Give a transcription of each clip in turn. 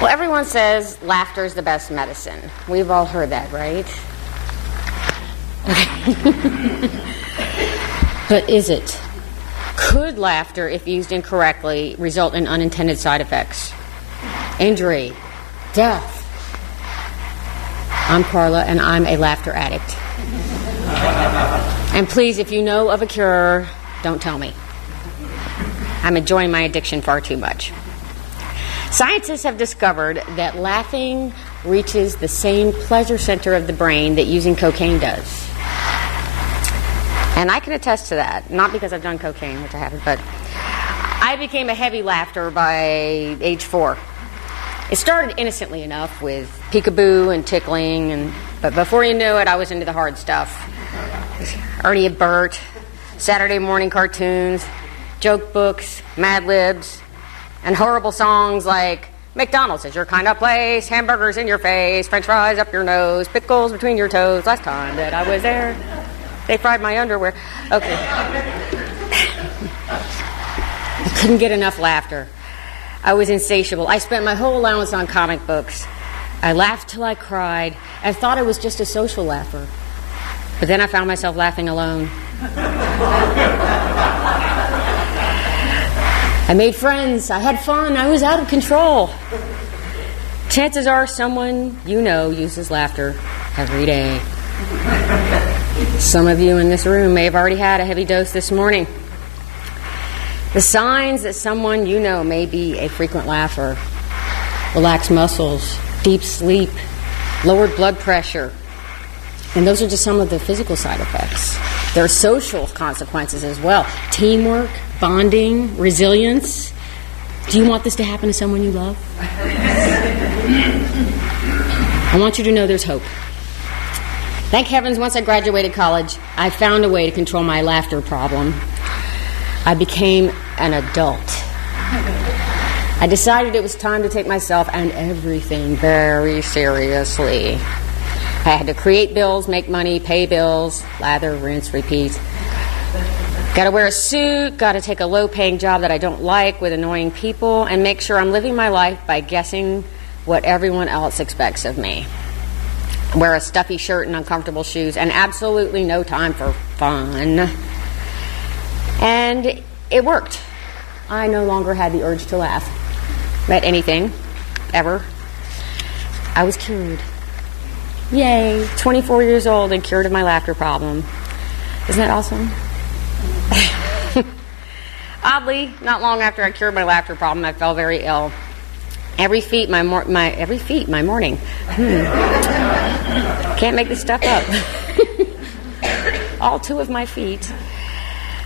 Well, everyone says laughter is the best medicine. We've all heard that, right? But is it? Could laughter, if used incorrectly, result in unintended side effects? Injury, death. I'm Carla, and I'm a laughter addict. And please, if you know of a cure, don't tell me. I'm enjoying my addiction far too much. Scientists have discovered that laughing reaches the same pleasure center of the brain that using cocaine does. And I can attest to that, not because I've done cocaine, which I haven't, but I became a heavy laugher by age 4. It started innocently enough with peekaboo and tickling, but before you knew it, I was into the hard stuff. Ernie and Bert, Saturday morning cartoons, joke books, Mad Libs, and horrible songs like McDonald's is your kind of place, hamburgers in your face, french fries up your nose, pickles between your toes. Last time that I was there, they fried my underwear. Okay. I couldn't get enough laughter. I was insatiable. I spent my whole allowance on comic books. I laughed till I cried. I thought I was just a social laugher. But then I found myself laughing alone. I made friends. I had fun. I was out of control. Chances are someone you know uses laughter every day. Some of you in this room may have already had a heavy dose this morning. The signs that someone you know may be a frequent laugher: relaxed muscles, deep sleep, lowered blood pressure. And those are just some of the physical side effects. There are social consequences as well. Teamwork, bonding, resilience. Do you want this to happen to someone you love? I want you to know there's hope. Thank heavens, once I graduated college, I found a way to control my laughter problem. I became an adult. I decided it was time to take myself and everything very seriously. I had to create bills, make money, pay bills, lather, rinse, repeat. Got to wear a suit, got to take a low-paying job that I don't like with annoying people, and make sure I'm living my life by guessing what everyone else expects of me. Wear a stuffy shirt and uncomfortable shoes, and absolutely no time for fun. And it worked. I no longer had the urge to laugh at anything, ever. I was cured. Yay, 24 years old and cured of my laughter problem. Isn't that awesome? Oddly, not long after I cured my laughter problem, I fell very ill. Every feet my morning. Can't make this stuff up. All 2 of my feet.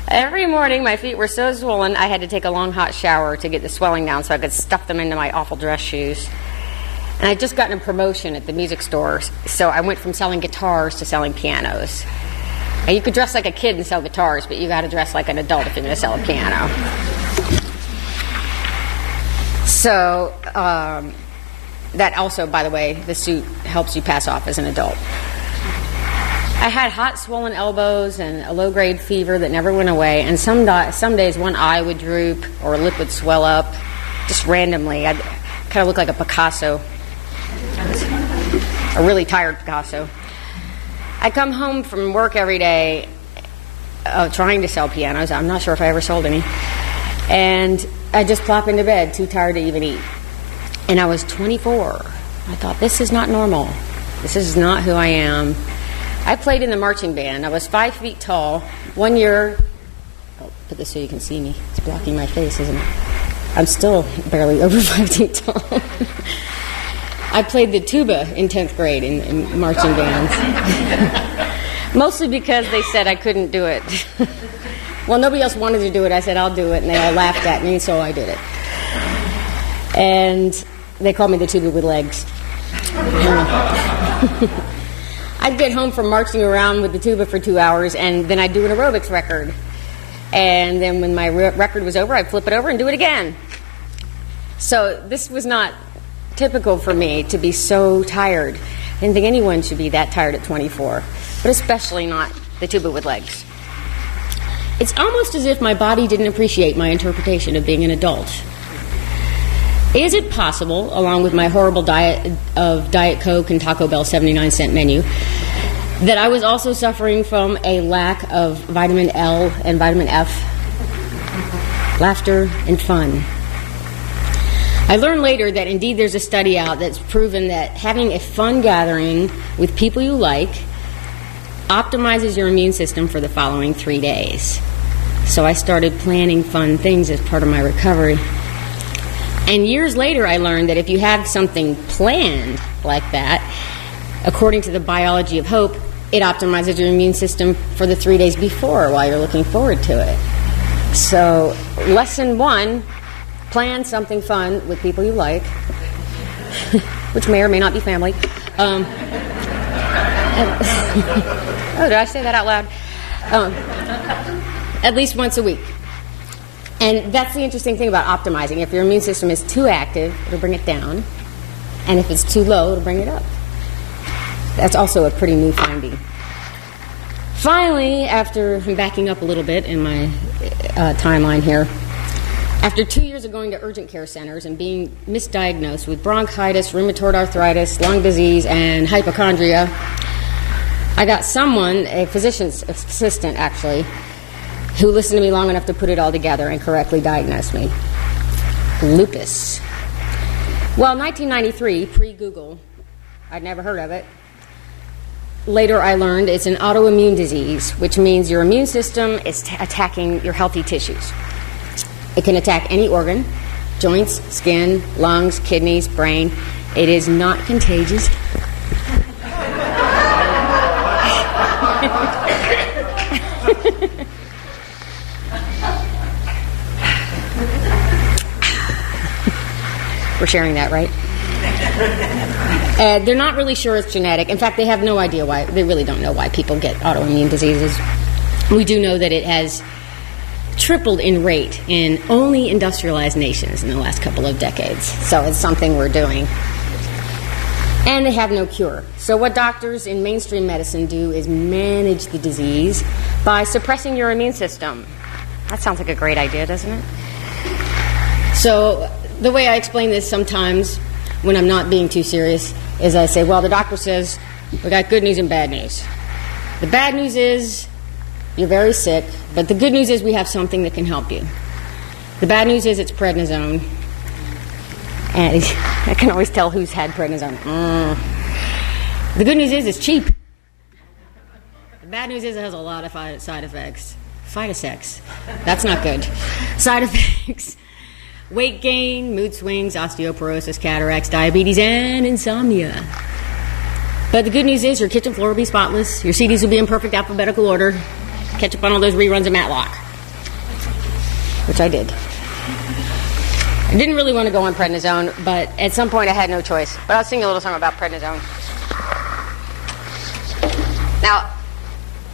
Every morning, my feet were so swollen, I had to take a long hot shower to get the swelling down so I could stuff them into my awful dress shoes. And I'd just gotten a promotion at the music store, so I went from selling guitars to selling pianos. And you could dress like a kid and sell guitars, but you got to dress like an adult if you're going to sell a piano. So that also, by the way, the suit helps you pass off as an adult. I had hot, swollen elbows and a low-grade fever that never went away. And some days one eye would droop or a lip would swell up, just randomly. I'd kind of look like a Picasso, a really tired Picasso. I come home from work every day trying to sell pianos. I'm not sure if I ever sold any. And I just plop into bed, too tired to even eat. And I was 24. I thought, this is not normal. This is not who I am. I played in the marching band. I was 5 feet tall. 1 year... I'll put this so you can see me. It's blocking my face, isn't it? I'm still barely over 5 feet tall. I played the tuba in 10th grade in marching bands. Mostly because they said I couldn't do it. Well, nobody else wanted to do it. I said, I'll do it. And they all laughed at me, so I did it. And they called me the tuba with legs. I'd get home from marching around with the tuba for 2 hours, and then I'd do an aerobics record. And then when my record was over, I'd flip it over and do it again. So this was not typical for me to be so tired. I didn't think anyone should be that tired at 24, but especially not the tuba with legs. It's almost as if my body didn't appreciate my interpretation of being an adult. Is it possible, along with my horrible diet of Diet Coke and Taco Bell 79-cent menu, that I was also suffering from a lack of vitamin L and vitamin F, laughter and fun? I learned later that indeed there's a study out that's proven that having a fun gathering with people you like optimizes your immune system for the following 3 days. So I started planning fun things as part of my recovery. And years later I learned that if you have something planned like that, according to the biology of hope, it optimizes your immune system for the 3 days before while you're looking forward to it. So, lesson 1, plan something fun with people you like, which may or may not be family. Oh, did I say that out loud? At least once a week. And that's the interesting thing about optimizing. If your immune system is too active, it'll bring it down. And if it's too low, it'll bring it up. That's also a pretty new finding. Finally, after I'm backing up a little bit in my timeline here, after 2 years of going to urgent care centers and being misdiagnosed with bronchitis, rheumatoid arthritis, lung disease, and hypochondria, I got someone, a physician's assistant actually, who listened to me long enough to put it all together and correctly diagnose me. Lupus. Well, 1993, pre-Google, I'd never heard of it. Later I learned it's an autoimmune disease, which means your immune system is attacking your healthy tissues. It can attack any organ, joints, skin, lungs, kidneys, brain. It is not contagious. We're sharing that, right? They're not really sure it's genetic. In fact, they have no idea why. They really don't know why people get autoimmune diseases. We do know that it has tripled in rate in only industrialized nations in the last couple of decades. So it's something we're doing. And they have no cure. So what doctors in mainstream medicine do is manage the disease by suppressing your immune system. That sounds like a great idea, doesn't it? So the way I explain this sometimes when I'm not being too serious is I say, well, the doctor says we got good news and bad news. The bad news is you're very sick, but the good news is we have something that can help you. The bad news is it's prednisone. And I can always tell who's had prednisone. The good news is it's cheap. The bad news is it has a lot of side effects. Phytosex. That's not good. Side effects. Weight gain, mood swings, osteoporosis, cataracts, diabetes, and insomnia. But the good news is your kitchen floor will be spotless. Your CDs will be in perfect alphabetical order. Catch up on all those reruns of Matlock. Which I did. I didn't really want to go on prednisone, but at some point I had no choice. But I'll sing a little song about prednisone. Now,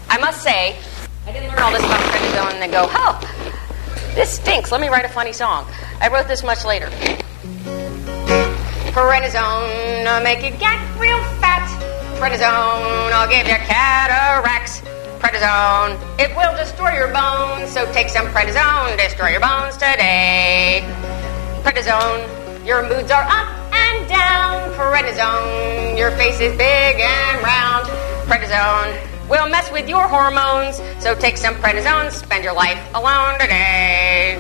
I must say, I didn't learn all this about prednisone and then go, oh, this stinks. Let me write a funny song. I wrote this much later. Prednisone, make you get real fat. Prednisone, I'll give you cataracts. Prednisone, it will destroy your bones. So take some prednisone, destroy your bones today. Prednisone, your moods are up and down. Prednisone, your face is big and round. Prednisone will mess with your hormones. So take some prednisone, spend your life alone today.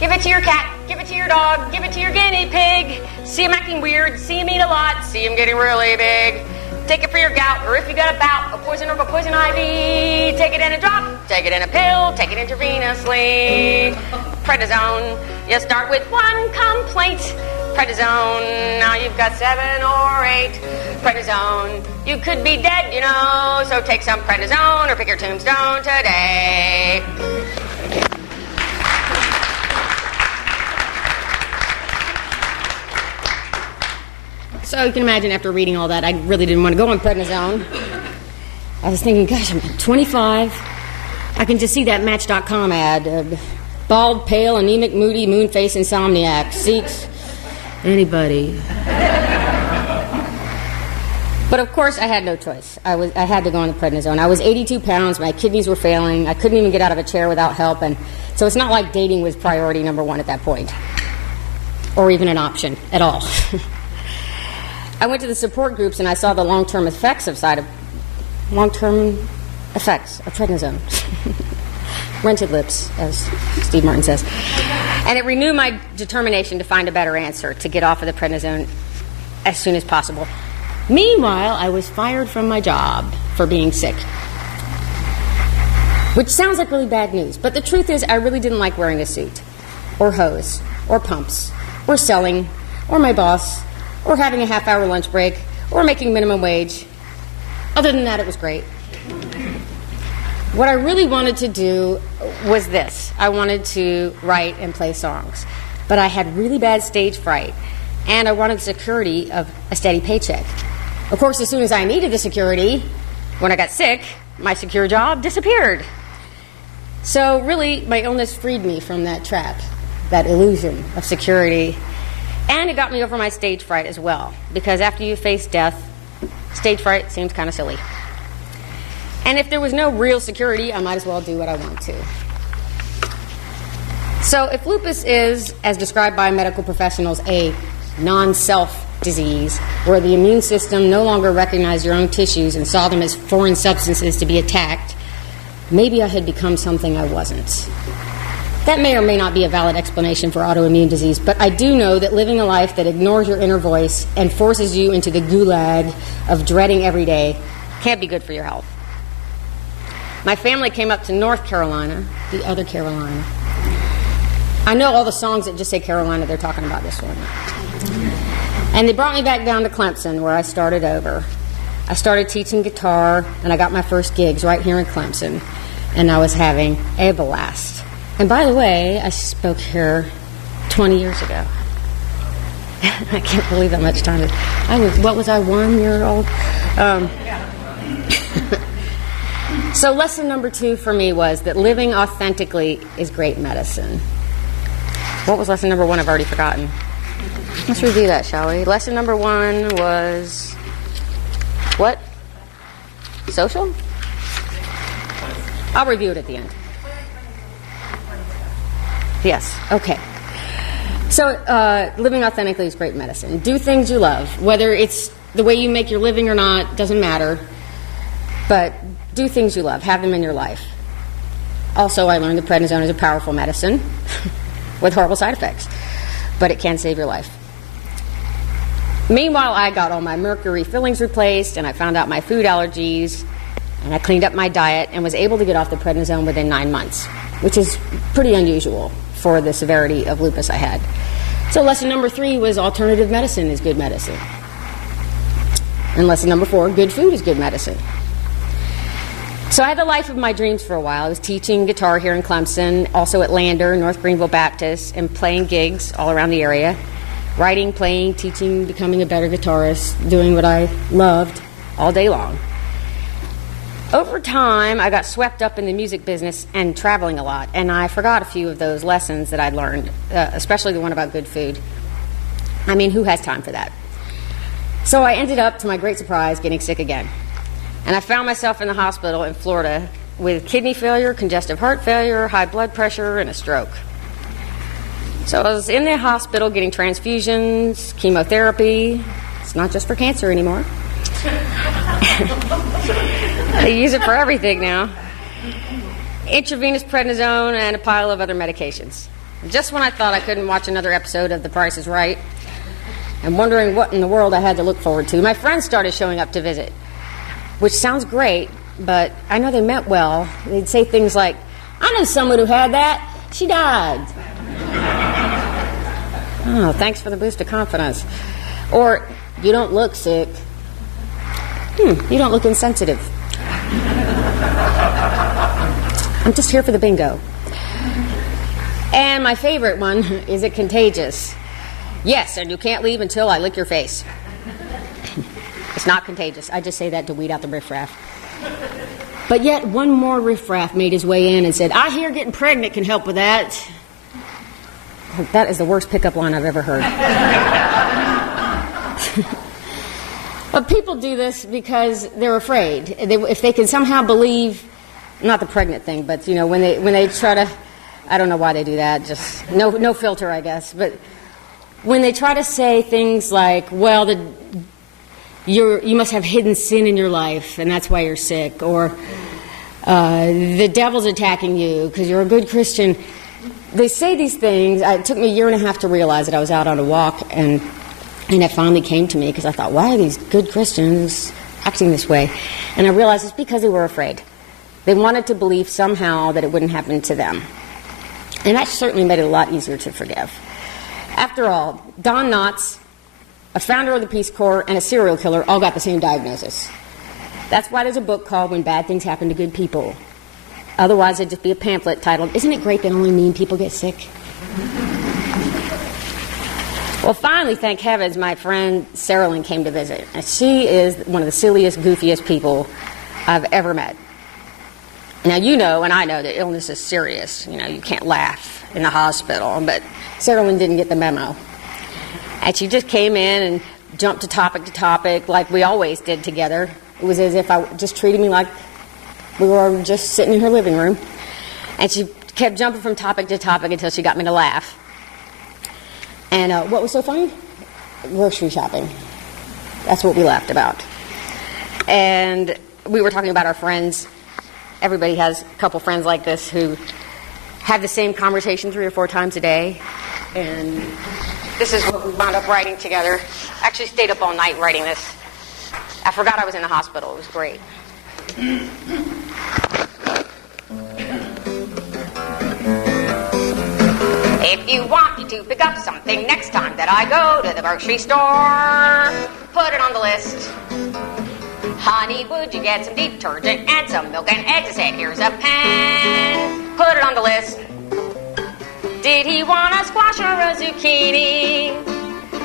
Give it to your cat, give it to your dog, give it to your guinea pig. See him acting weird, see him eat a lot, see him getting really big. Take it for your gout, or if you got a bout of poison or a poison ivy. Take it in a drop, take it in a pill, take it intravenously. Prednisone, you start with one complaint. Prednisone, now you've got 7 or 8. Prednisone, you could be dead, you know. So take some prednisone or pick your tombstone today. So you can imagine after reading all that, I really didn't want to go on prednisone. I was thinking, gosh, I'm 25. I can just see that Match.com ad. Bald, pale, anemic, moody, moon-faced insomniac. Seeks anybody. But of course, I had no choice. I had to go on the prednisone. I was 82 pounds. My kidneys were failing. I couldn't even get out of a chair without help. And so it's not like dating was priority number 1 at that point. or even an option at all. I went to the support groups and I saw the long-term effects of prednisone. Rented lips, as Steve Martin says. And it renewed my determination to find a better answer, to get off of the prednisone as soon as possible. Meanwhile, I was fired from my job for being sick, which sounds like really bad news. But the truth is, I really didn't like wearing a suit, or hose, or pumps, or selling, or my boss, or having a half-hour lunch break, or making minimum wage. Other than that, it was great. What I really wanted to do was this. I wanted to write and play songs. But I had really bad stage fright, and I wanted security of a steady paycheck. Of course, as soon as I needed the security, when I got sick, my secure job disappeared. So really, my illness freed me from that trap, that illusion of security. And it got me over my stage fright as well, because after you face death, stage fright seems kind of silly. And if there was no real security, I might as well do what I want to. So if lupus is, as described by medical professionals, a non-self disease, where the immune system no longer recognized your own tissues and saw them as foreign substances to be attacked, maybe I had become something I wasn't. That may or may not be a valid explanation for autoimmune disease, but I do know that living a life that ignores your inner voice and forces you into the gulag of dreading every day can't be good for your health. My family came up to North Carolina, the other Carolina. I know all the songs that just say Carolina, they're talking about this one. And they brought me back down to Clemson, where I started over. I started teaching guitar, and I got my first gigs right here in Clemson, and I was having a blast. And by the way, I spoke here 20 years ago. I can't believe how much time what was I, 1 year old? So lesson number 2 for me was that living authentically is great medicine. What was lesson number 1? I've already forgotten. Let's review that, shall we? Lesson number 1 was what? Social? I'll review it at the end. Yes, okay. So living authentically is great medicine. Do things you love. Whether it's the way you make your living or not, doesn't matter. But do things you love. Have them in your life. Also, I learned that prednisone is a powerful medicine with horrible side effects, but it can save your life. Meanwhile, I got all my mercury fillings replaced, and I found out my food allergies, and I cleaned up my diet and was able to get off the prednisone within 9 months, which is pretty unusual for the severity of lupus I had. So lesson number 3 was alternative medicine is good medicine. And lesson number 4, good food is good medicine. So I had the life of my dreams for a while. I was teaching guitar here in Clemson, also at Lander, North Greenville Baptist, and playing gigs all around the area. Writing, playing, teaching, becoming a better guitarist, doing what I loved all day long. Over time, I got swept up in the music business and traveling a lot, and I forgot a few of those lessons that I'd learned, especially the one about good food. I mean, who has time for that? So I ended up, to my great surprise, getting sick again. And I found myself in the hospital in Florida with kidney failure, congestive heart failure, high blood pressure, and a stroke. So I was in the hospital getting transfusions, chemotherapy. It's not just for cancer anymore. They use it for everything now. Intravenous prednisone and a pile of other medications. Just when I thought I couldn't watch another episode of The Price is Right and wondering what in the world I had to look forward to, my friends started showing up to visit, which sounds great, but I know they meant well. They'd say things like, I know someone who had that. She died. Oh, thanks for the boost of confidence. Or, you don't look sick. You don't look insensitive. I'm just here for the bingo. And my favorite one, is it contagious? Yes, and you can't leave until I lick your face. It's not contagious. I just say that to weed out the riffraff. But yet one more riffraff made his way in and said, I hear getting pregnant can help with that. That is the worst pickup line I've ever heard. But people do this because they're afraid. If they can somehow believe, not the pregnant thing, but when they try to, I don't know why they do that. Just no filter, I guess. But when they try to say things like, well, you must have hidden sin in your life, and that's why you're sick, or the devil's attacking you because you're a good Christian. They say these things. It took me a year and a half to realize that I was out on a walk, and it finally came to me because I thought, why are these good Christians acting this way? And I realized it's because they were afraid. They wanted to believe somehow that it wouldn't happen to them. And that certainly made it a lot easier to forgive. After all, Don Knotts, a founder of the Peace Corps, and a serial killer all got the same diagnosis. That's why there's a book called When Bad Things Happen to Good People. Otherwise, it'd just be a pamphlet titled, Isn't It Great That Only Mean People Get Sick? Well, finally, thank heavens, my friend Sarah Lynn came to visit. And she is one of the silliest, goofiest people I've ever met. Now, you know, and I know that illness is serious. You know, you can't laugh in the hospital. But Sarah Lynn didn't get the memo. And she just came in and jumped to topic like we always did together. It was as if I just treated me like we were just sitting in her living room. And she kept jumping from topic to topic until she got me to laugh. And what was so funny? Grocery shopping. That's what we laughed about. And we were talking about our friends. Everybody has a couple friends like this who have the same conversation 3 or 4 times a day. And this is what we wound up writing together. I actually stayed up all night writing this. I forgot I was in the hospital. It was great. If you want me to pick up something next time that I go to the grocery store, put it on the list. Honey, would you get some detergent and some milk and eggs? I said, here's a pen. Put it on the list. Did he want a squash or a zucchini?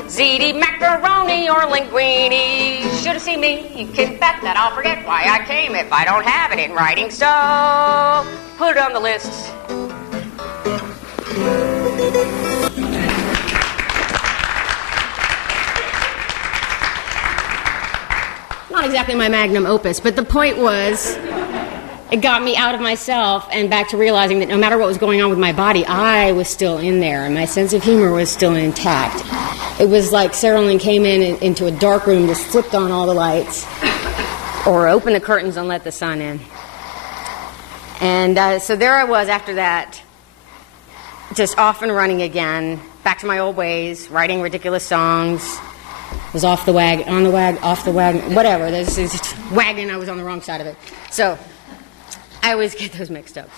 Ziti, macaroni, or linguine? Should have seen me. You can bet that I'll forget why I came if I don't have it in writing. So, put it on the list. Not exactly my magnum opus, but the point was, it got me out of myself and back to realizing that no matter what was going on with my body, I was still in there, and my sense of humor was still intact. It was like Sarah Lynn came into a dark room, just flipped on all the lights, or opened the curtains and let the sun in. And so there I was after that, just off and running again, back to my old ways, writing ridiculous songs. Was off the wagon, on the wagon, off the wagon, whatever. There's this wagon, I was on the wrong side of it. So I always get those mixed up.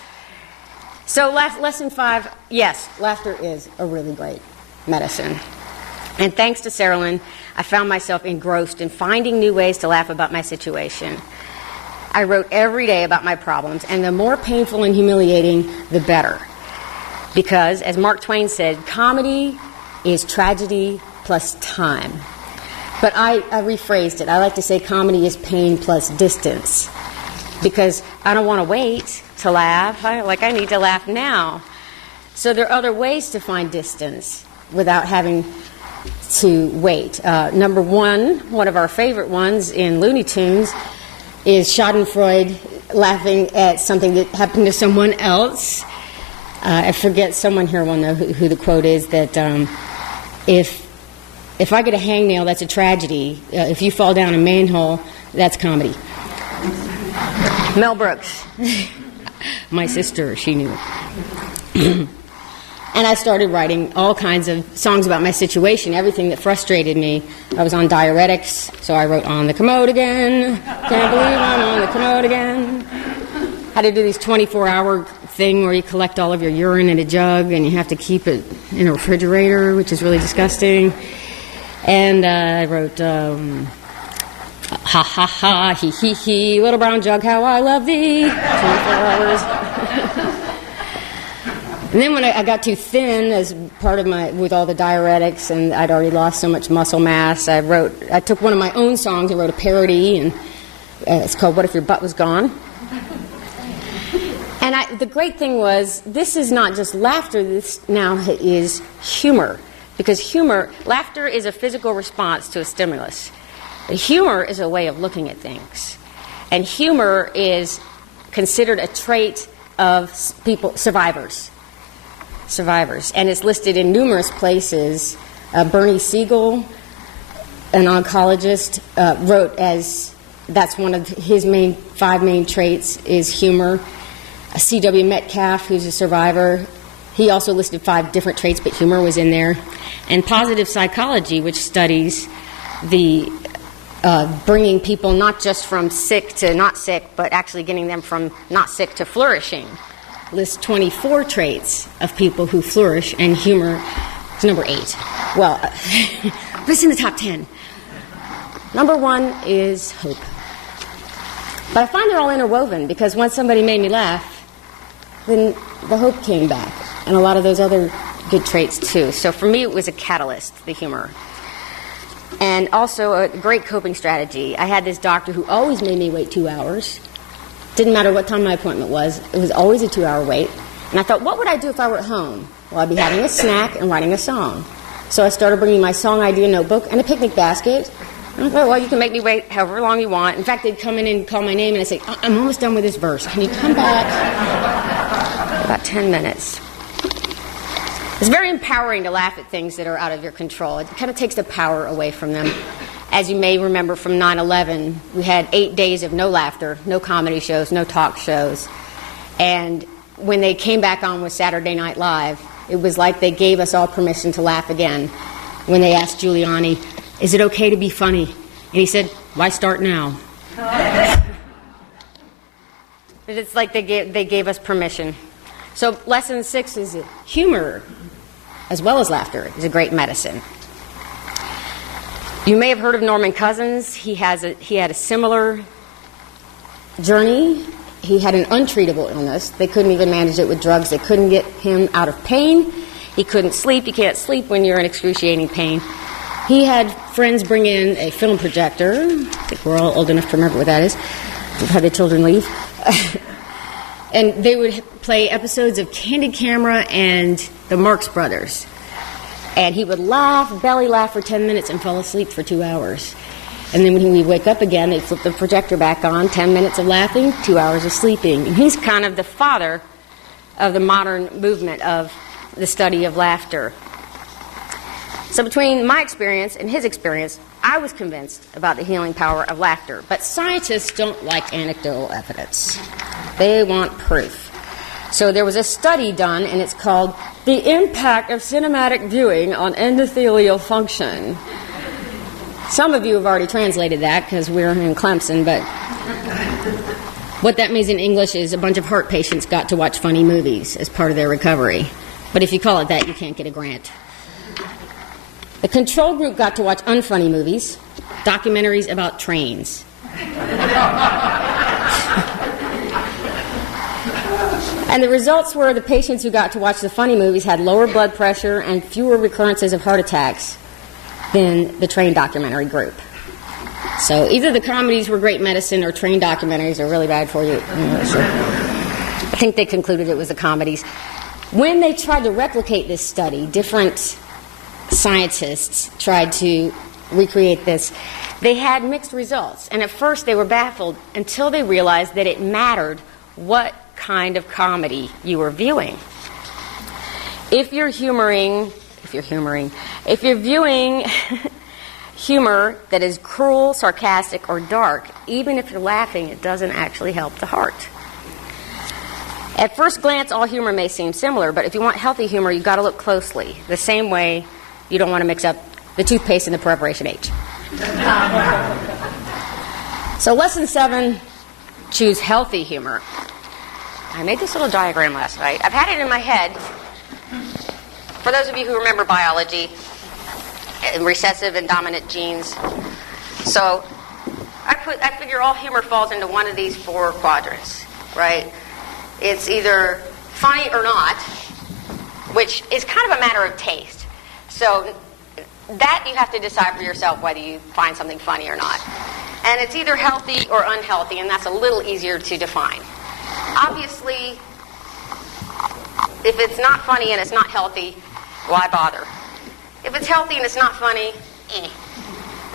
So lesson 5, yes, laughter is a really great medicine. And thanks to Sarah Lynn, I found myself engrossed in finding new ways to laugh about my situation. I wrote every day about my problems, and the more painful and humiliating, the better. Because, as Mark Twain said, comedy is tragedy plus time. But I rephrased it. I like to say comedy is pain plus distance. Because I don't want to wait to laugh. I need to laugh now. So there are other ways to find distance without having to wait. Number one of our favorite ones in Looney Tunes is Schadenfreude laughing at something that happened to someone else. I forget, someone here will know who the quote is, that if I get a hangnail, that's a tragedy. If you fall down a manhole, that's comedy. Mel Brooks. My sister, she knew. And I started writing all kinds of songs about my situation, everything that frustrated me. I was on diuretics, so I wrote On the Commode Again. Can't believe I'm on the commode again. Had to do this 24-hour thing where you collect all of your urine in a jug and you have to keep it in a refrigerator, which is really disgusting. And I wrote, ha ha ha, he he he, little brown jug, how I love thee. 24 hours. And then when I got too thin as part of with all the diuretics, and I'd already lost so much muscle mass, I took one of my own songs and wrote a parody, and it's called What If Your Butt Was Gone? And the great thing was, this is not just laughter, this now is humor. Because laughter is a physical response to a stimulus. But humor is a way of looking at things. And humor is considered a trait of survivors. And it's listed in numerous places Bernie Siegel, an oncologist, wrote as that's one of his five main traits is humor. C.W. Metcalf, who's a survivor, he also listed 5 different traits, but humor was in there. And positive psychology, which studies the bringing people not just from sick to not sick, but actually getting them from not sick to flourishing, lists 24 traits of people who flourish, and humor is number 8. Well, but it's in the top 10. Number 1 is hope. But I find they're all interwoven, because once somebody made me laugh, then the hope came back, and a lot of those other good traits too. So for me, it was a catalyst, the humor. And also a great coping strategy. I had this doctor who always made me wait 2 hours. Didn't matter what time my appointment was. It was always a 2-hour wait. And I thought, what would I do if I were at home? Well, I'd be having a snack and writing a song. So I started bringing my song idea notebook and a picnic basket. And I thought, well, you can make me wait however long you want. In fact, they'd come in and call my name, and I'd say, I'm almost done with this verse. Can you come back? About 10 minutes. It's very empowering to laugh at things that are out of your control. It kind of takes the power away from them. As you may remember from 9/11, we had 8 days of no laughter, no comedy shows, no talk shows. And when they came back on with Saturday Night Live, it was like they gave us all permission to laugh again. When they asked Giuliani, is it okay to be funny? And he said, why start now? But it's like they gave us permission. So lesson 6 is humor, as well as laughter, is a great medicine. You may have heard of Norman Cousins. He had a similar journey. He had an untreatable illness. They couldn't even manage it with drugs. They couldn't get him out of pain. He couldn't sleep. You can't sleep when you're in excruciating pain. He had friends bring in a film projector. I think we're all old enough to remember what that is. We've had the children leave. And they would play episodes of Candid Camera and the Marx Brothers. And he would laugh, belly laugh for 10 minutes and fall asleep for 2 hours. And then when we wake up again, they'd flip the projector back on, 10 minutes of laughing, 2 hours of sleeping. And he's kind of the father of the modern movement of the study of laughter. So between my experience and his experience, I was convinced about the healing power of laughter. But scientists don't like anecdotal evidence. They want proof. So there was a study done, and it's called The Impact of Cinematic Viewing on Endothelial Function. Some of you have already translated that because we're in Clemson, but what that means in English is a bunch of heart patients got to watch funny movies as part of their recovery. But if you call it that, you can't get a grant. The control group got to watch unfunny movies, documentaries about trains. And the results were the patients who got to watch the funny movies had lower blood pressure and fewer recurrences of heart attacks than the train documentary group. So either the comedies were great medicine or train documentaries are really bad for you. I'm not sure. I think they concluded it was the comedies. When they tried to replicate this study, different scientists tried to recreate this. They had mixed results, and at first they were baffled until they realized that it mattered what kind of comedy you were viewing. If you're viewing humor that is cruel, sarcastic, or dark, even if you're laughing, it doesn't actually help the heart. At first glance, all humor may seem similar, but if you want healthy humor, you've got to look closely. The same way you don't want to mix up the toothpaste and the preparation H. So lesson 7, choose healthy humor. I made this little diagram last night. I've had it in my head. For those of you who remember biology, recessive and dominant genes. So I figure all humor falls into one of these 4 quadrants, right? It's either funny or not, which is kind of a matter of taste. So that you have to decide for yourself whether you find something funny or not. And it's either healthy or unhealthy, and that's a little easier to define. Obviously, if it's not funny and it's not healthy, why bother? If it's healthy and it's not funny,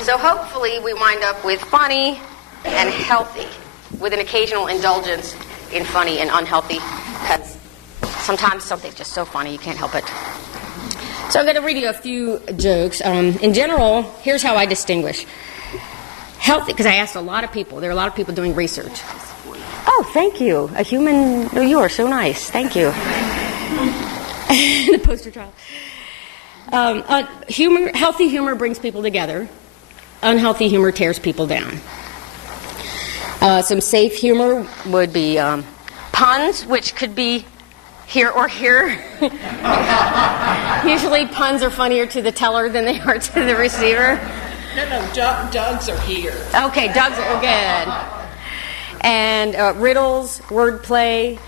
So hopefully we wind up with funny and healthy, with an occasional indulgence in funny and unhealthy, because sometimes something's just so funny you can't help it. So I'm going to read you a few jokes. In general, here's how I distinguish. Healthy, because I asked a lot of people. There are a lot of people doing research. Oh, thank you. A human, oh, you are so nice. Thank you. The poster child. Healthy humor brings people together. Unhealthy humor tears people down. Some safe humor would be puns, which could be here or here. Usually puns are funnier to the teller than they are to the receiver. No, Doug's are here. Okay, Doug's are good. And riddles, wordplay,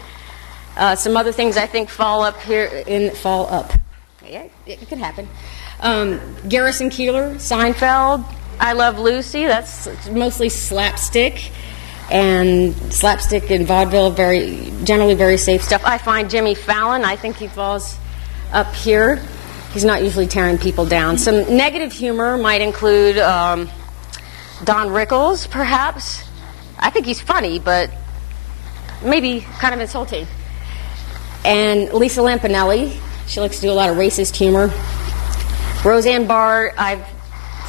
some other things I think fall up. Yeah, it could happen. Garrison Keillor, Seinfeld, I Love Lucy, that's mostly slapstick. And slapstick and vaudeville, generally very safe stuff. I find Jimmy Fallon, I think he falls up here. He's not usually tearing people down. Some negative humor might include Don Rickles, perhaps. I think he's funny, but maybe kind of insulting. And Lisa Lampanelli, she likes to do a lot of racist humor. Roseanne Barr, I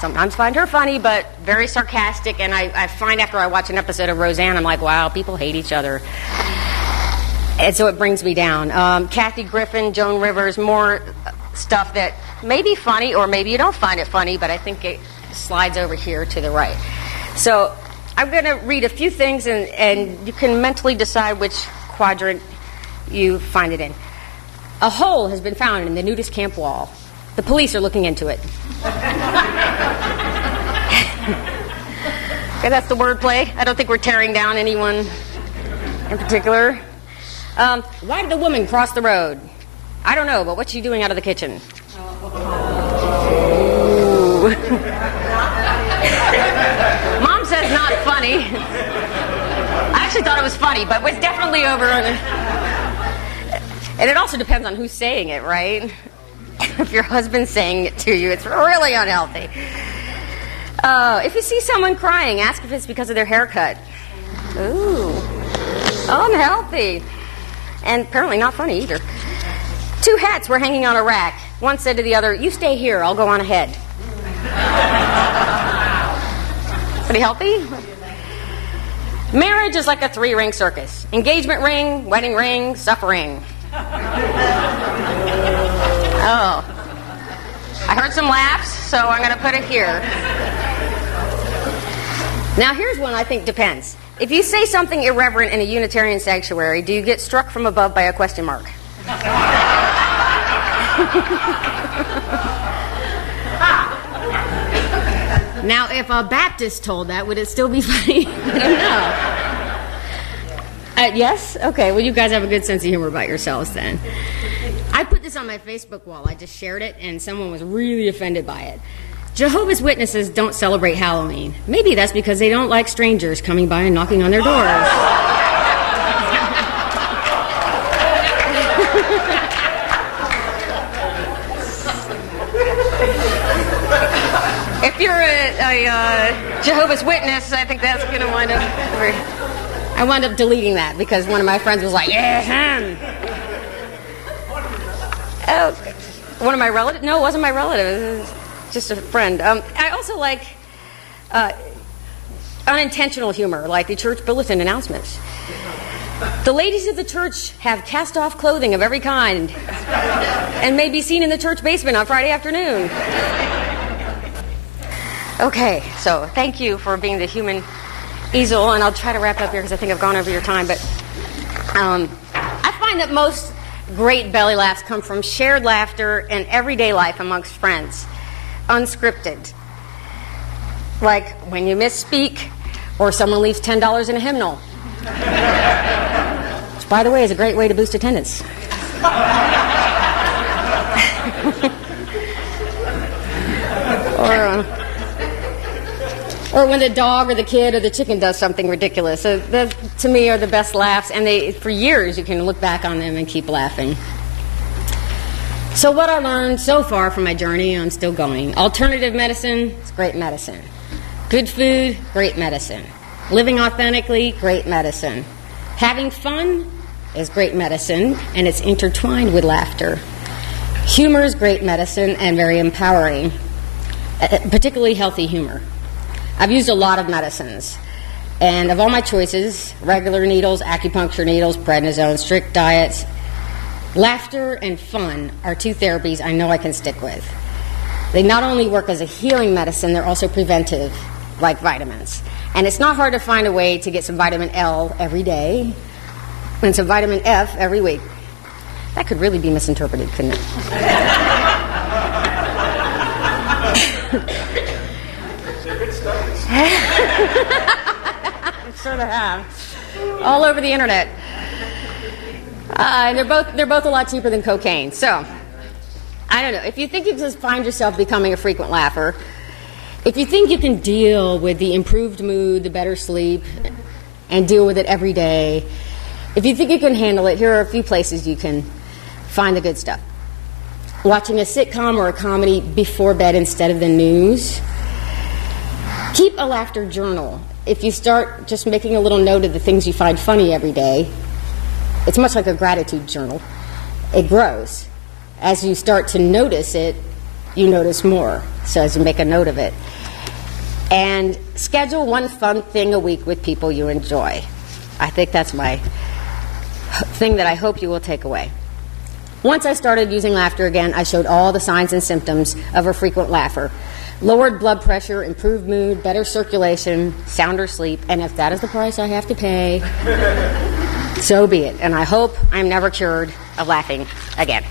sometimes find her funny, but very sarcastic, and I find after I watch an episode of Roseanne, I'm like, wow, people hate each other. And so it brings me down. Kathy Griffin, Joan Rivers, more stuff that may be funny, or maybe you don't find it funny, but I think it slides over here to the right. So I'm going to read a few things, and you can mentally decide which quadrant you find it in. A hole has been found in the nudist camp wall. The police are looking into it. Okay, that's the wordplay. I don't think we're tearing down anyone in particular. Why did the woman cross the road? I don't know, but what's she doing out of the kitchen? Ooh. Mom says not funny. I actually thought it was funny, but it's definitely over. And it also depends on who's saying it, right? If your husband's saying it to you, it's really unhealthy. If you see someone crying, ask if it's because of their haircut. Ooh, unhealthy. And apparently not funny either. Two hats were hanging on a rack. One said to the other, "You stay here, I'll go on ahead." Pretty healthy? Marriage is like a 3-ring circus. Engagement ring, wedding ring, suffering. Oh. I heard some laughs, so I'm going to put it here. Now, here's one I think depends. If you say something irreverent in a Unitarian sanctuary, do you get struck from above by a question mark? Now, if a Baptist told that, would it still be funny? I don't know. Yes? Okay, well, you guys have a good sense of humor about yourselves then. I put this on my Facebook wall. I just shared it, and someone was really offended by it. Jehovah's Witnesses don't celebrate Halloween. Maybe that's because they don't like strangers coming by and knocking on their doors. If you're a Jehovah's Witness, I think that's going to wind up... I wound up deleting that because one of my friends was like, oh, one of my relatives? No, it wasn't my relative. It was just a friend. I also like unintentional humor, like the church bulletin announcements. The ladies of the church have cast-off clothing of every kind and may be seen in the church basement on Friday afternoon. Okay, so thank you for being the human easel, and I'll try to wrap up here because I think I've gone over your time, but I find that most great belly laughs come from shared laughter and everyday life amongst friends, unscripted. Like when you misspeak or someone leaves $10 in a hymnal. Which, by the way, is a great way to boost attendance. Or when the dog or the kid or the chicken does something ridiculous. So that, to me, are the best laughs. And for years, you can look back on them and keep laughing. So what I learned so far from my journey, I'm still going. Alternative medicine is great medicine. Good food, great medicine. Living authentically, great medicine. Having fun is great medicine, and it's intertwined with laughter. Humor is great medicine and very empowering, particularly healthy humor. I've used a lot of medicines, and of all my choices, regular needles, acupuncture needles, prednisone, strict diets, laughter and fun are two therapies I know I can stick with. They not only work as a healing medicine, they're also preventive, like vitamins. And it's not hard to find a way to get some vitamin L every day and some vitamin F every week. That could really be misinterpreted, couldn't it? I'm sure they have. All over the internet. And they're both a lot cheaper than cocaine. So, I don't know. If you think you just find yourself becoming a frequent laugher, if you think you can deal with the improved mood, the better sleep, and deal with it every day, if you think you can handle it, here are a few places you can find the good stuff. Watching a sitcom or a comedy before bed instead of the news. Keep a laughter journal. If you start just making a little note of the things you find funny every day, it's much like a gratitude journal. It grows. As you start to notice it, you notice more. So as you make a note of it. And schedule one fun thing a week with people you enjoy. I think that's my thing that I hope you will take away. Once I started using laughter again, I showed all the signs and symptoms of a frequent laugher. Lowered blood pressure, improved mood, better circulation, sounder sleep, and if that is the price I have to pay, so be it. And I hope I'm never cured of laughing again.